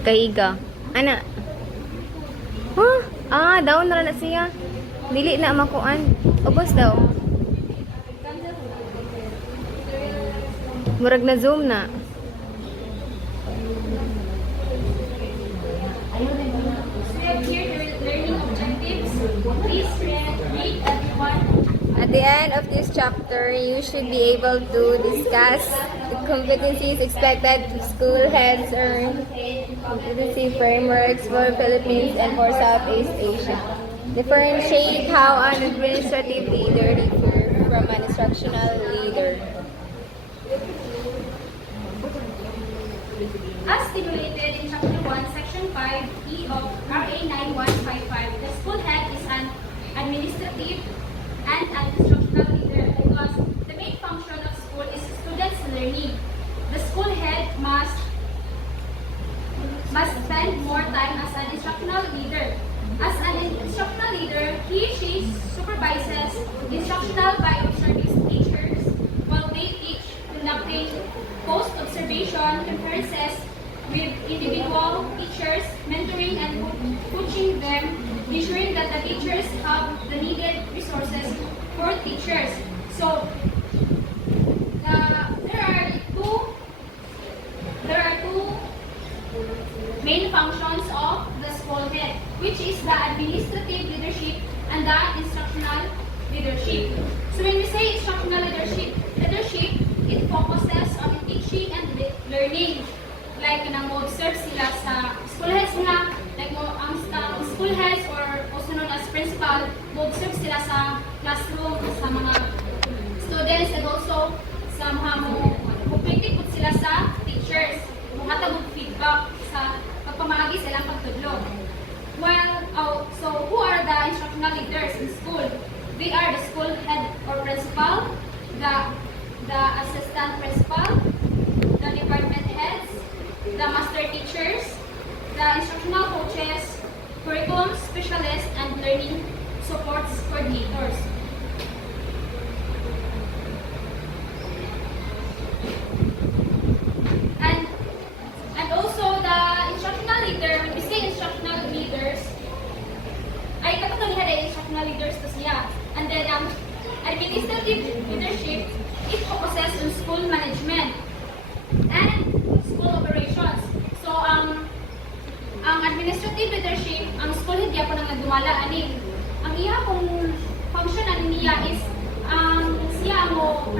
Kaiga. Ana. Huh? Down na na siya. Dili na makuan. Ubos daw. Murag na zoom na. At the end of this chapter, you should be able to discuss the competencies expected to school heads earn, competency frameworks for Philippines and for Southeast Asia. Differentiate how an administrative leader differs from an instructional leader. As stipulated in Chapter 1, Section 5E of RA 9155, the school head is an administrative and an instructional leader because the main function of school is students' learning. The school head must spend more time as an instructional leader. As an instructional leader, she supervises instructional bioservice teachers while they teach, conducting post-observation conferences with individual teachers, mentoring and coaching them, ensuring that the teachers have the needed resources for teachers. So, there are two main functions of the school head, which is the administrative leadership and the instructional leadership. So when we say instructional leadership, it focuses on teaching and learning. Like nang-observe sila sa school heads nila, like ang school heads or also known as principal, observe sila sa classroom, sa mga students and also sa mga mupilitik sila sa teachers, muhatag og feedback sa pagpamahagi sa ilang pagtudlo. So who are the instructional leaders in school? They are the school head or principal, the assistant principal, the department heads, the master teachers, the instructional coaches, curriculum specialists, and learning support coordinators. And also the instructional leader, when we say instructional leaders, ay katulad niya instructional leaders to siya. And then administrative leadership, it focuses on school management and school operations. So, ang administrative leadership, ang school head po nang nagdumala, ani. Ang iya kung function niya is, siya mo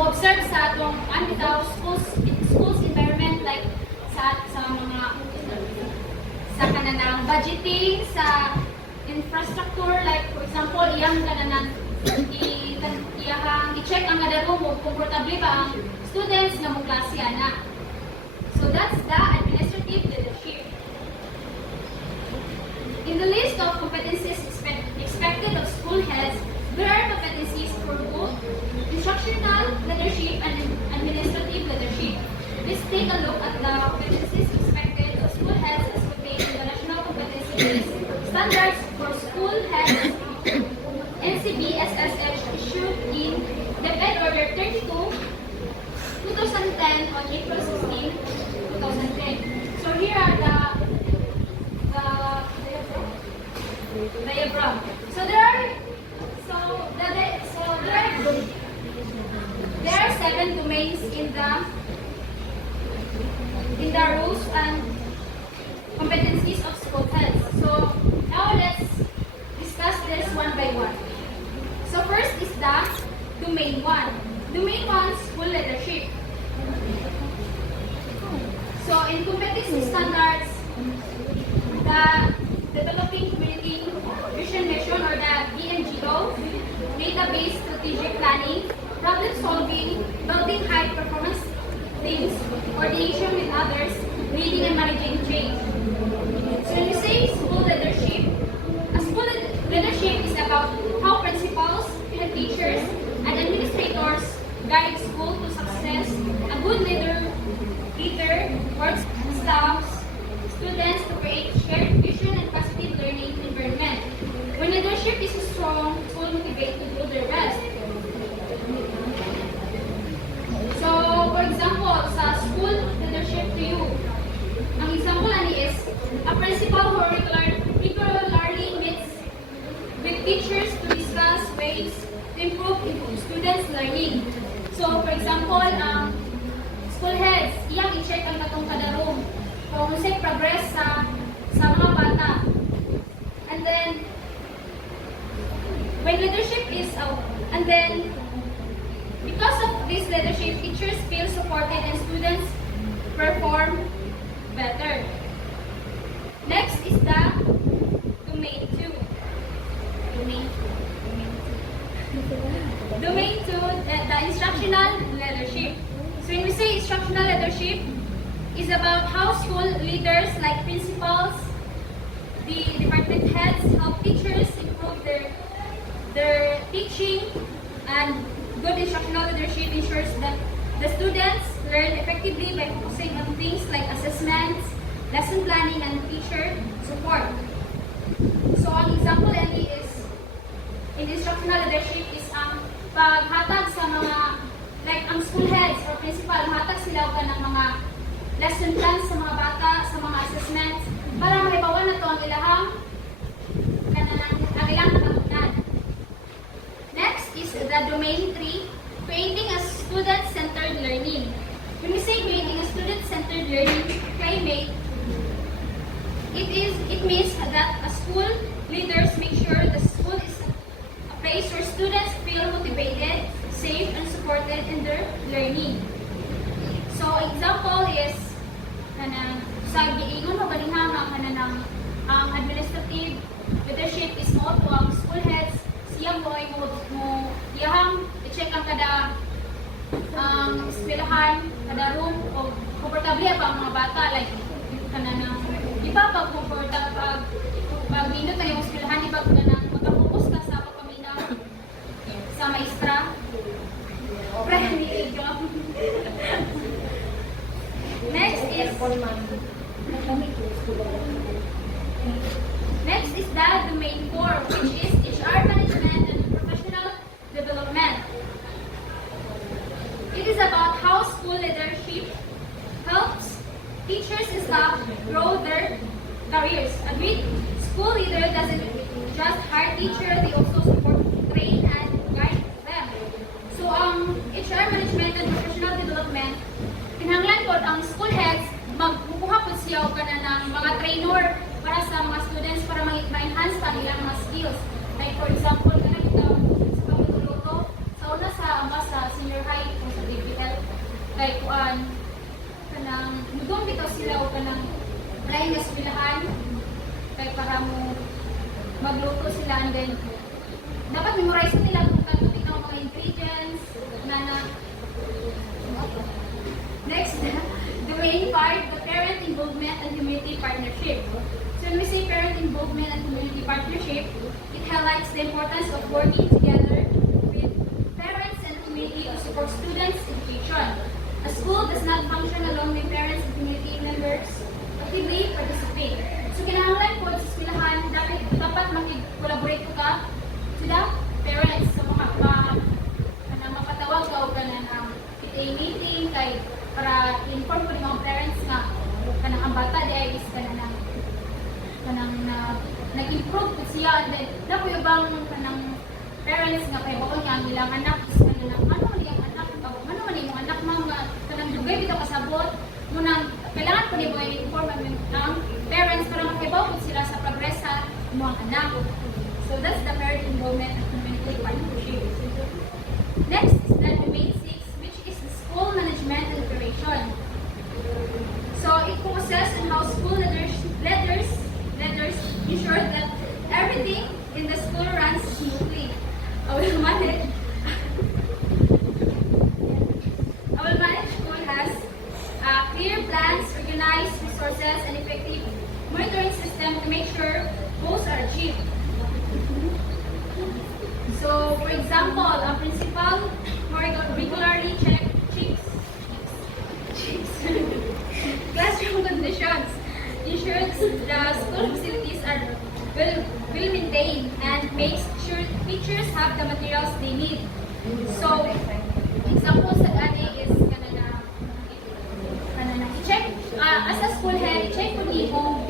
observe sa atong schools environment, like sa mga sa kananang budgeting, sa infrastructure, like for example, iyang kananang i-check ang kadaro mo, comfortable ba ang students nga mong klase ana. So that's the administrative leadership. In the list of competencies expected of school heads, there are competencies for both instructional leadership and administrative leadership. Let's take a look at the competencies expected of school heads as contained in the National Competency List Standards for School Heads NCB SSH issued in DepEd Order 32, 2010 on April 16, 2010. So here are the diagram. So there are 7 domains in the rules and competencies of school heads. So now let's discuss this one by one. So first is the domain 1. Domain 1, school leadership. So in competency standards, the developing community vision mission or the DMGO, database strategic planning, problem solving, building high performance teams, coordination with others, leading and managing change. So when you say school leadership, a school leadership is about how principals, teachers, and administrators guide school to success. A good leader works with staffs, students to create shared vision and positive learning environment. When leadership is strong, school motivate to do their best. So, for example, sa A principal who regularly meets with teachers to discuss ways to improve students' learning. So, for example, school heads, iyang i-check ang katong kada room kung say progress sa mga bata. And then, when leadership is and then, because of this leadership, teachers feel supported and students perform better. Next is the domain 2. Domain 2, the instructional leadership. So when we say instructional leadership, is about how school leaders like principals, the department heads help teachers improve their teaching, and good instructional leadership ensures that the students learn effectively by focusing on things like assessments, lesson planning, and teacher support. So ang example only is in instructional leadership is ang paghatag sa mga like ang school heads or principal, hatag sila ka ng mga lesson plans sa mga bata, sa mga assessments para maibawan na to ang ilahang katunan. Next is the domain 3, creating a student-centered learning. When we say creating a student-centered learning, PriMate, it means that a school leaders make sure the school is a place where students feel motivated, safe, and supported in their learning. So example is sa giingon mo ganihang ang administrative leadership is mo to ang school heads siyang mo iyahang i-check ang kada eskwelahan, kada room o komportable ba ang mga bata like di ba pag komportable pag nindot na yung eskwelahan di ba magka-focus ka sa pagpamina sa maestra Next is the domain 4, which is HR management and professional development. It is about how school leadership helps teachers and staff grow their careers. A great school leader doesn't just hire teachers, they also support, train, and guide them. So HR management and professional development, kinahanglan po ang school heads magkukuha po siya o ng mga trainer para sa mga students para ma-enhance pa nilang mga skills. Like for example, kita sa pagtutuluto, sa una sa senior high o sa BPL, like nudong bitaw sila o lain na eskwelahan, kaya para mo magluto sila and then dapat memorize nila kung bitaw mga ingredients, Next, the main part, the parent involvement and community partnership. So when we say parent involvement and community partnership, it highlights the importance of working together with parents and community to support students' education. A school does not function alone with parents and community members actively participate. So kinahanglan po sa eskwelahan, dapat makikolaborate ka to the parents sa mga mapatawag ka o meeting kay para inform ko ng mga parents nga ang bata di is nag-improve po siya and then napuyo bang parents nga kay bawal nga nilang anak is ano man yung anak mga dugay bitaw kasabot munang kailangan po ni inform ang parents para makibaw po sila sa progress sa mga anak. So that's the parent involvement and community partnership. Next is the domain 6, which is the school management and operation. So it focuses on how school leaders ensure that everything in the school runs smoothly. I will manage school has clear plans, organized resources, and effective monitoring system to make sure goals are achieved. So, for example, a principal regularly checks classroom conditions, ensures the school facilities are well maintained, and makes sure teachers have the materials they need. So, example sa gani is i-check as a school head, i-check po nimo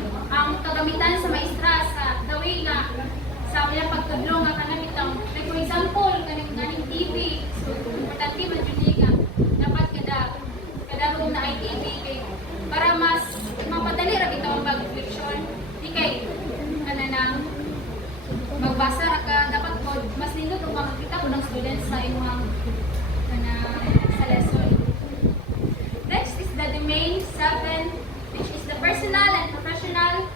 magkadlo nga kanang bitang. Like for example, kaning TV. So importante man jud ni nga dapat kada room na ay TV kay para mas mapadali ra bitaw ang mag-fiction. Di kay kanang magbasa ra ka dapat po mas nindot ug makakita ko ng students sa imong sa lesson. Next is the domain 7, which is the personal and professional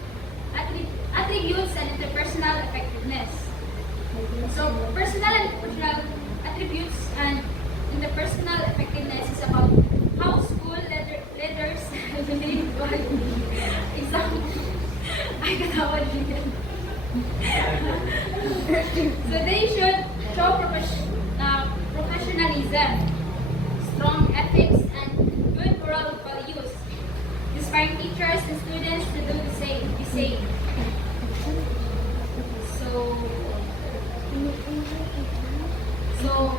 attributes and interpersonal effectiveness. So, personal and professional attributes and interpersonal effectiveness is about how school leaders example. I katawa din. So they should show professionalism, strong ethics, and good moral values, inspiring teachers and students to do the same. So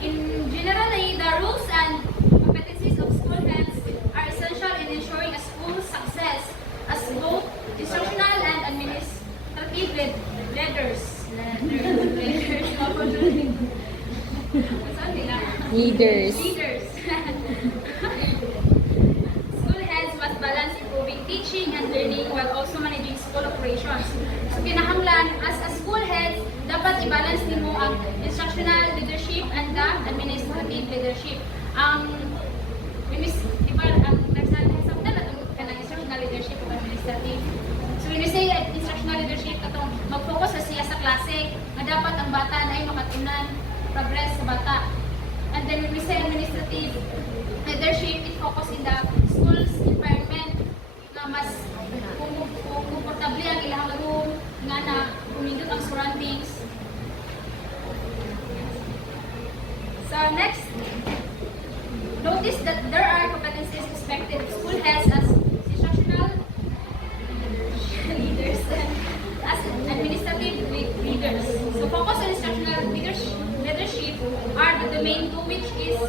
in generally, the rules and competencies of school heads are essential in ensuring a school's success as both instructional and administrative leaders. Leaders. School heads must balance improving teaching and learning while also managing school operations. So kinahanglan as a school head, dapat i-balance nimo ang instructional leadership and the administrative leadership. Ang nagsasamdan na itong kanang instructional leadership o administrative. So when we say instructional leadership, katong mag-focus sa siya sa klase, na dapat ang bata na ay makatunan progress sa bata. And then when we say administrative leadership, it focuses in the school's environment na mas komportable ang ilang room, nga na kumindot ang surroundings. So next, notice that there are competencies expected of school heads as instructional leaders and as administrative leaders. So focus on instructional leadership are the domain 2, which is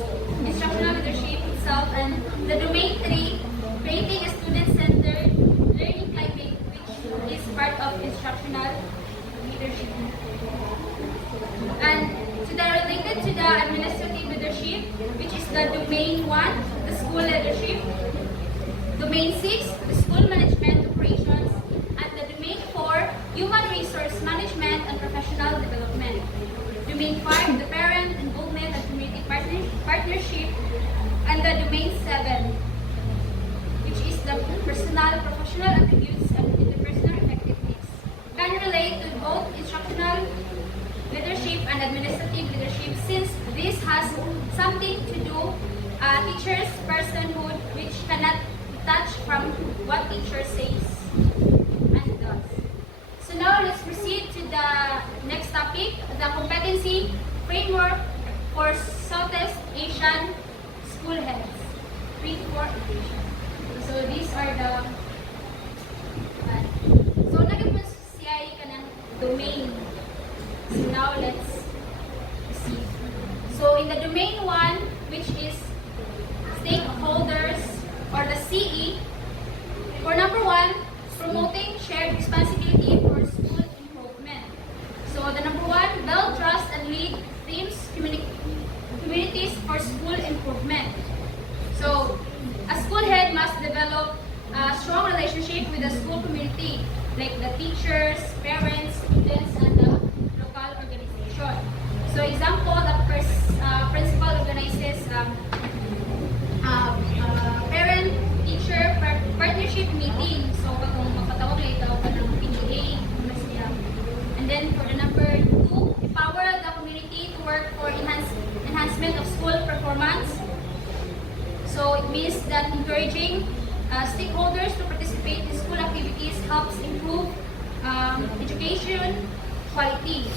instructional leadership itself, and the domain 3, creating a student-centered learning climate, which is part of instructional leadership. And related to the administrative leadership, which is the domain 1, the school leadership, domain 6, the school management operations, and the domain 4, human resource management and professional development. Domain 5, the parent involvement and community partnership, and the domain 7, which is the personal, professional attributes and interpersonal effectiveness. Can relate to both instructional leadership and administrative leadership, since this has something to do teacher's personhood, which cannot detach from what teacher says and does. So now let's proceed to the next topic, the competency framework for Southeast Asian school heads. 3 to 4 education. So these are the so naging po siya kanang domain. So now let's see. So in the domain 1, which is stakeholders or the CE, for number 1, promoting shared responsibility for school improvement. So the number 1, build trust and lead teams, communities for school improvement. So a school head must develop a strong relationship with the school community, like the teachers, parents, students, and the local organization. So example, the principal organizes parent-teacher partnership meeting. So katong magpatawag lang ito ng PTA. And then for the number 2, empower the community to work for enhancement of school performance. So it means that encouraging stakeholders to participate in school activities helps improve education quality.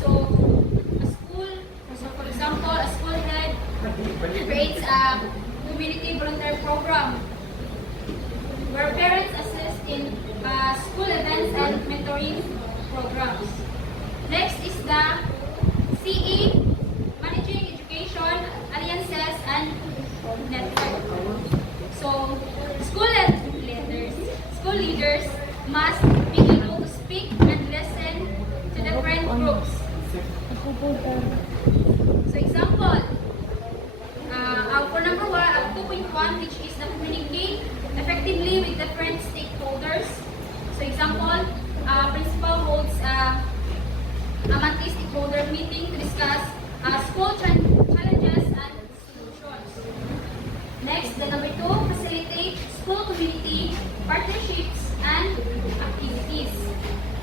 So for example, a school head creates a community volunteer program where parents assist in school events and mentoring programs. Next is the CE, managing education, alliances, and network. So school leaders must be able to speak and listen to different groups communicate effectively with different stakeholders. So example, principal holds a monthly stakeholder meeting to discuss school challenges and solutions. Next, the number 2, facilitate school community partnerships and activities.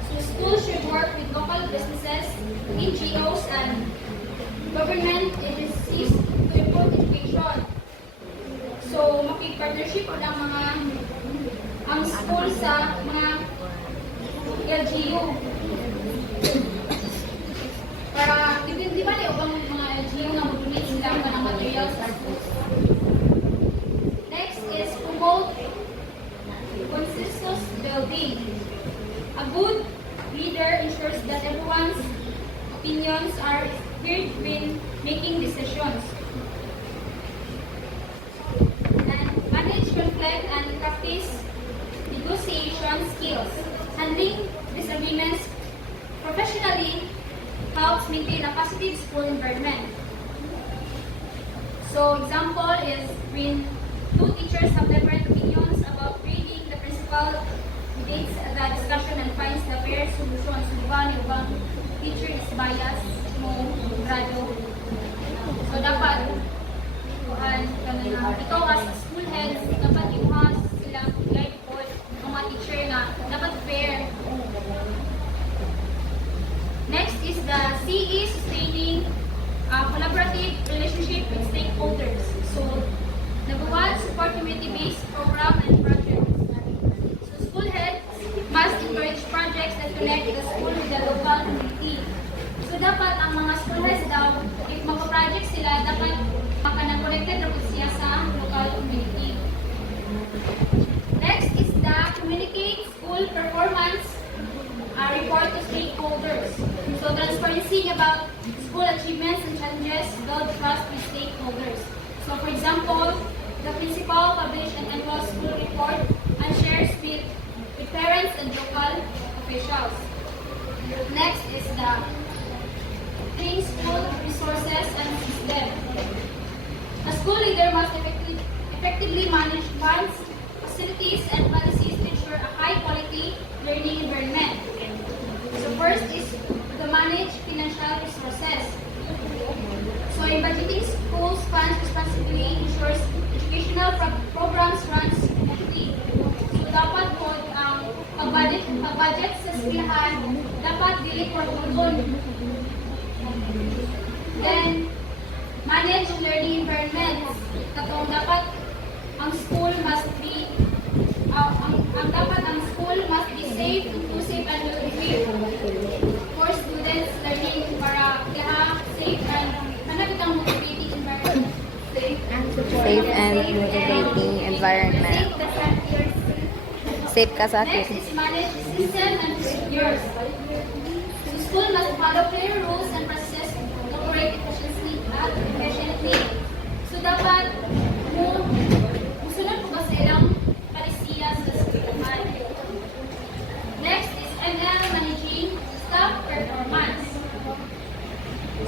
So schools should work with local businesses, NGOs, and government agencies to improve education. So, makipag-partnership po ng ang school sa mga LGU. Para, di ba ang mga LGU na mag-donate sila ng materials sa schools. Next is promote consensus building. A good leader ensures that everyone's opinions are heard when making decisions. And manage conflict and practice negotiation skills. Handling disagreements professionally helps maintain a positive school environment. So, example is when two teachers have different opinions about grading, the principal debates the discussion and finds the fair solution. So, diba, yung ibang teacher is biased mo grado. So, dapat ikaw as a school head, dapat iuhas sila guide po ng mga teacher na dapat fair. Next is the CE, sustaining collaborative relationship with stakeholders. So, number 1, support community-based program and projects. So, school heads must encourage projects that connect the school with the local community. So, dapat ang mga school heads daw, if mag-project sila, dapat maka-connected na siya sa local community. Next is the communicate school performance report to stakeholders. So, transparency about school achievements and challenges build trust with stakeholders. So, for example, the principal publishes an annual school report and shares with parents and local officials. Next is the clean school resources and system. A school leader must effectively manage funds, facilities, and policies to ensure a high-quality learning environment. So first is to manage financial resources. So in budgeting, schools funds responsibly ensures educational programs run smoothly. So dapat po ang pag-budget sa eskwelahan dapat dili portfolio. Then manage learning environments. Katong dapat ang school must be ang school must be safe, inclusive, and equipped for students learning para kaya safe and ang motivating environment. Safe and motivating environment. Safe ka sa akin. Next is manage system and procedures. So school must follow clear rules and processes to operate efficiently. So dapat musunod po ba sa ilang palisiya sa eskwelahan. Next is ML, managing staff performance.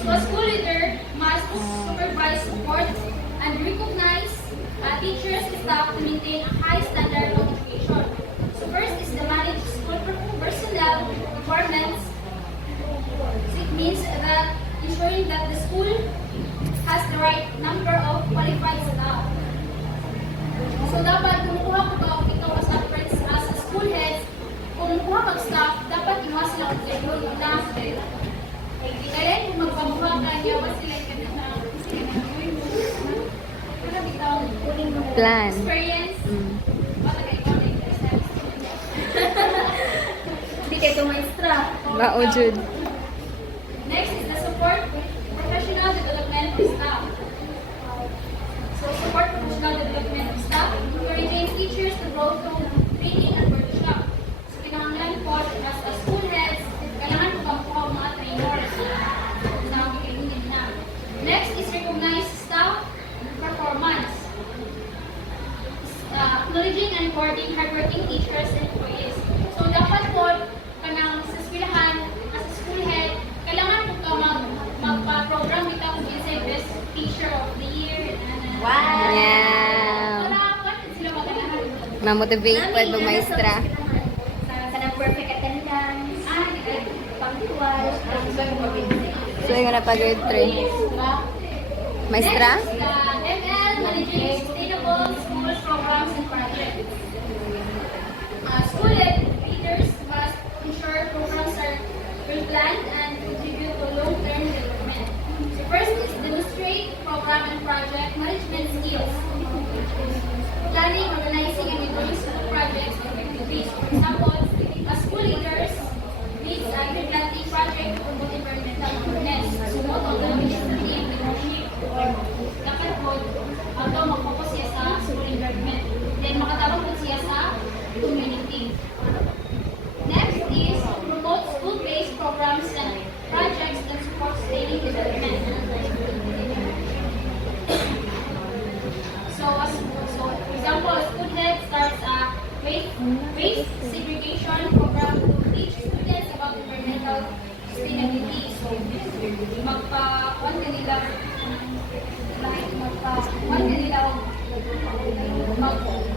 So a school leader must supervise, support, and recognize teachers and staff to maintain a high standard of education. So first is the manage school personnel performance. So it means that ensuring that the school has the right number of qualified staff. So dapat kumukuha ko ba ikaw as a school head, kumukuha kag staff, dapat iwas sila ang sayo na kaya kung magpabuha ka niya, was sila Plan. experience. Hindi kayo tumaestra. Bao, Jude. Next is the support professional development of staff. So support professional development of staff, encouraging teachers to go through training and workshop. So kinahanglan po as a school heads, kailangan po kamuha mga trainers na kikilingin na. Next is recognize staff performance. Acknowledging and rewarding hardworking teachers and employees. So dapat po kanang sa eskwelahan as a school head, kailangan po ka magpa-program ito kung say best teacher of the year. Wow! Para sila Ma-motivate pa ba maestra? Kanang perfect attendance, punctual, So, yung na pa grade 3. Maestra? Next, ML, Managing Sustainable Schools Programs and Projects. School leaders must ensure programs are well-planned and contribute to long-term development. So first is demonstrate program and project management skills. Planning, organizing, and reviewing school projects and activities. For example, school leaders needs a tree planting project to promote environmental awareness. Sumunod ang administrative leadership. Dapat po, although mag-focus siya sa school environment. Then makatawag po siya sa community. Next is promote school-based programs and projects that support sustaining development. So, for example, school head starts a waste segregation program to teach students about environmental sustainability. So, magpa-kuan kanila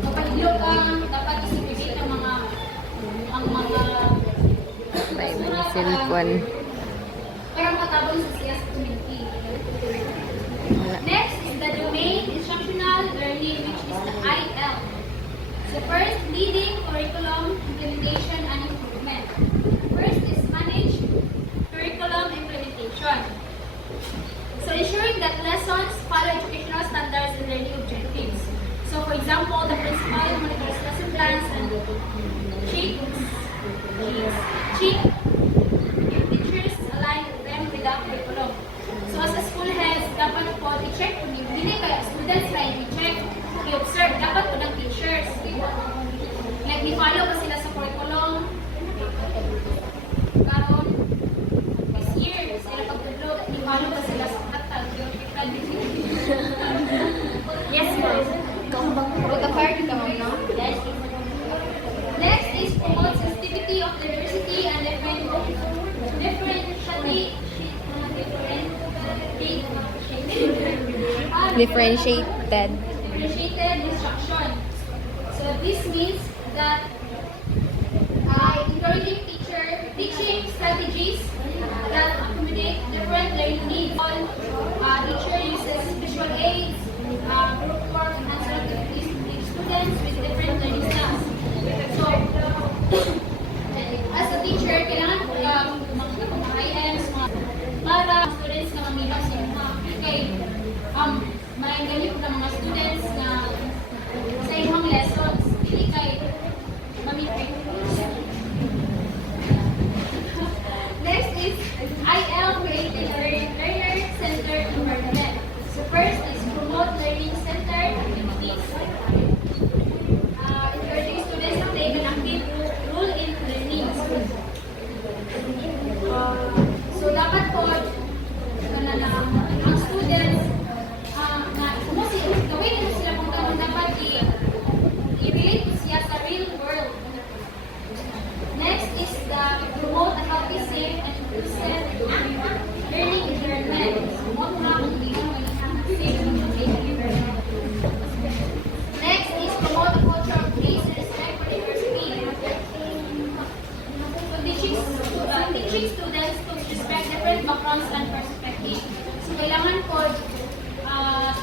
magpahilog ang dapat i-segregate ang mga May cellphone. para makatabang sa siya sa community. Next is the domain instructional learning, which is the IL. So first, leading curriculum implementation and improvement. First is manage curriculum implementation. So ensuring that lessons follow educational standards and learning objectives. So for example, the principal monitors lesson plans and check if teachers align them with the curriculum. So as a school heads, dapat po i-check kung hindi kaya students na i-check, i-observe, dapat po ng teachers. Like, ni-follow ba sila sa curriculum? Karon, this year, sila pagtudlo, ni-follow ba sila sa katal? Yes, ma'am. Next is promote sensitivity of diversity and Differentiated. differentiated instruction. So this means that encouraging teaching strategies that accommodate different learning needs. Teacher uses visual aids, group work, and hands-on activities to teach students with different learning styles. So, as a teacher, kailangan mga IMs, para students na mamibag sa mga kay may ganit ng mga students na sa ibang lessons, hindi kay mamibag. Next is IL creating a learner-centered environment. So first is promote learning-centered activities. Encouraging students to take an active role in learning. So dapat po ang students gawin nila sila kung gano'n dapat i-relate siya sa real world. Next is the promote a healthy, safe, and inclusive learning environment. Promote na kung hindi mo safe and inclusive environment. Next is promote a culture of peace and respect for diversity. So teaching students to respect different backgrounds and perspectives. So kailangan po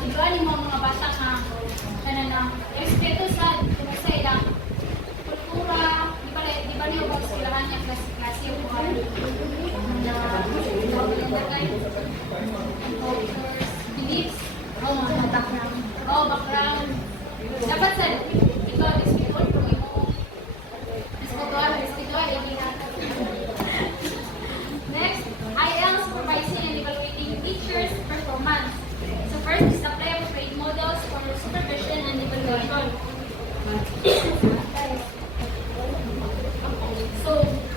sigurado mo mga bata na respeto sa ilang kultura, di ba niyo pag eskwelahan niya klase o beliefs, background. Dapat sa ikaw, respetual kung imo. Respetual, Next, IL supervising and evaluating teachers' performance. So first is apply of grade models for supervision and evaluation. So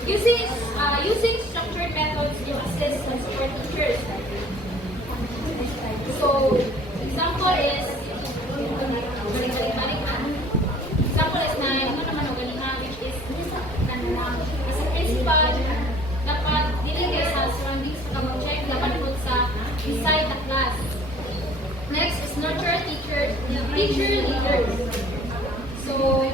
using structured methods to assist and support teachers. So example is na yung naman o galinga, which is as a principal, dapat dili sa surroundings pag-check, dapat po sa inside the class. Next is nurture teacher leaders. So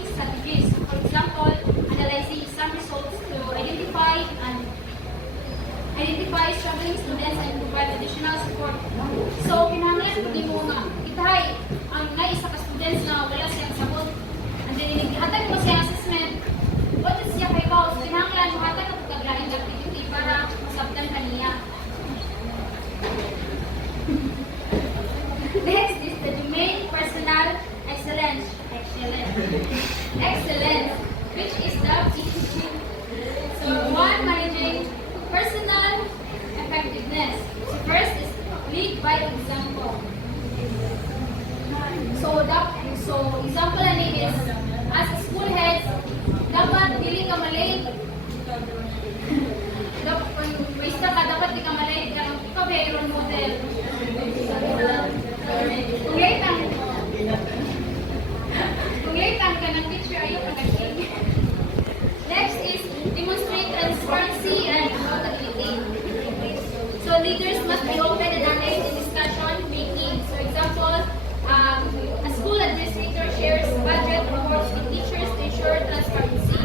teaching strategies. For example, analyzing exam results to identify struggling students and provide additional support. So, kinahanglan po di mo nga itahay ang nga isa ka students na wala siyang sabot. And then, hatag mo siya assessment. What is siya kay Bao? So, kinahanglan mo hatag na pagkaglaing activity para masabtan kaniya. Next is the domain personal excellence. Excellence, which is the so one managing personal effectiveness. So first is lead by example. So example ani is as a school head dapat dili ka malate. Basta ka dapat di ka malate kang ikaw ba yung role model. Kung late ka ng teacher ayaw ka nag-king. Next is demonstrate transparency and accountability. So leaders must be open and honest in discussion making. So example, a school administrator shares budget reports with teachers to ensure transparency.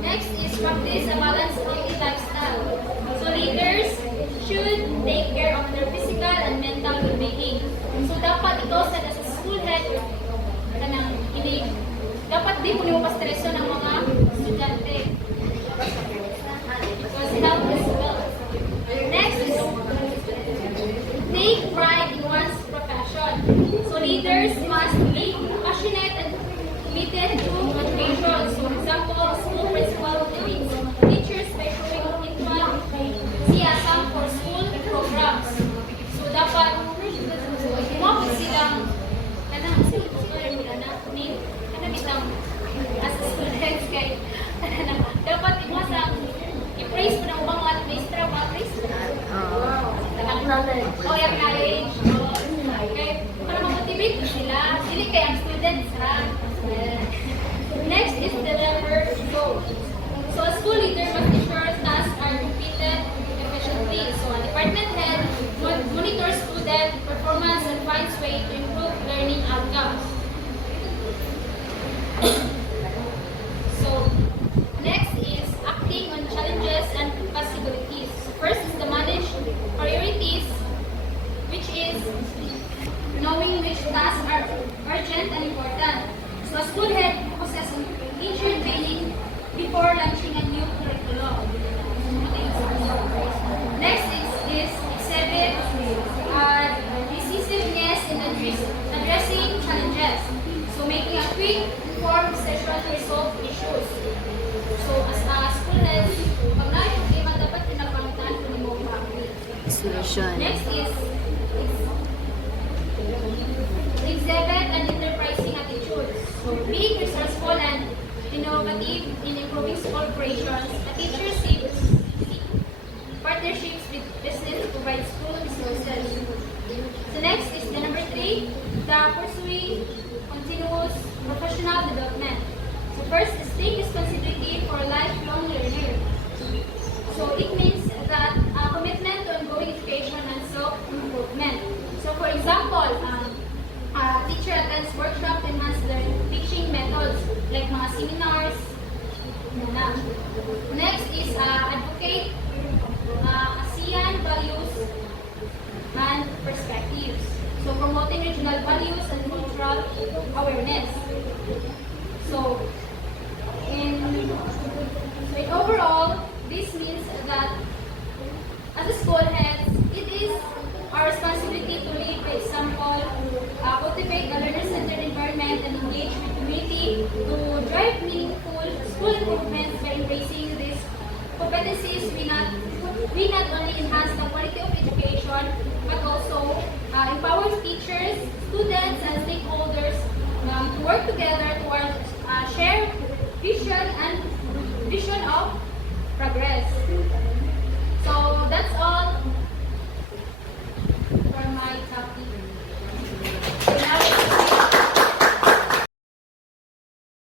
Next is practice a balanced healthy lifestyle. So leaders should take care of their physical and mental well-being. So dapat ito sa school head kanang ini dapat di po nimo pa-streso ng mga estudyante. Because health is wealth. Next is take pride in one's profession. So leaders must be passionate and committed to education. So example, school principal motivates teachers by showing mutual enthusiasm for school programs. So dapat mo silang kanang bitang as a school heads kay dapat imasang i-praise mo ng ubang mga administra mga praise oh yung knowledge okay para ma-motivate ko sila dili kay ang students ha. Next is deliver goal. So a school leader must ensure tasks are completed efficiently. So a department head monitors student performance and finds way to improve learning outcomes. So, next is acting on challenges and possibilities. First is the manage priorities, which is knowing which tasks are urgent and important. So, a school head focuses on teacher training before launching a new curriculum. Next is exhibit decisiveness in addressing challenges. So, making a quick informed decision to resolve issues. So, as a school head, pag na-problema, dapat pinapamitan kung mo ma-agree. Solution. Next is exhibit and enterprising attitudes. So, being resourceful and innovative in improving school operations, a teacher seeks partnerships with business to provide school resources. So, next is the number 3, the pursuing continuous professional development. So first is take responsibility for lifelong learning. So it means that a commitment to ongoing education and self-improvement. So for example, a teacher attends workshop to enhance their teaching methods like mga seminars. Next is advocate ASEAN values and perspectives. So promoting regional values and cultural awareness. So in overall, this means that as a school head, it is our responsibility to lead by example, cultivate a learner-centered environment, and engage with community to drive meaningful school improvements by embracing these competencies. We not only enhance the quality of education, but also empower teachers, students, and stakeholders to work together towards shared vision of progress. So that's all.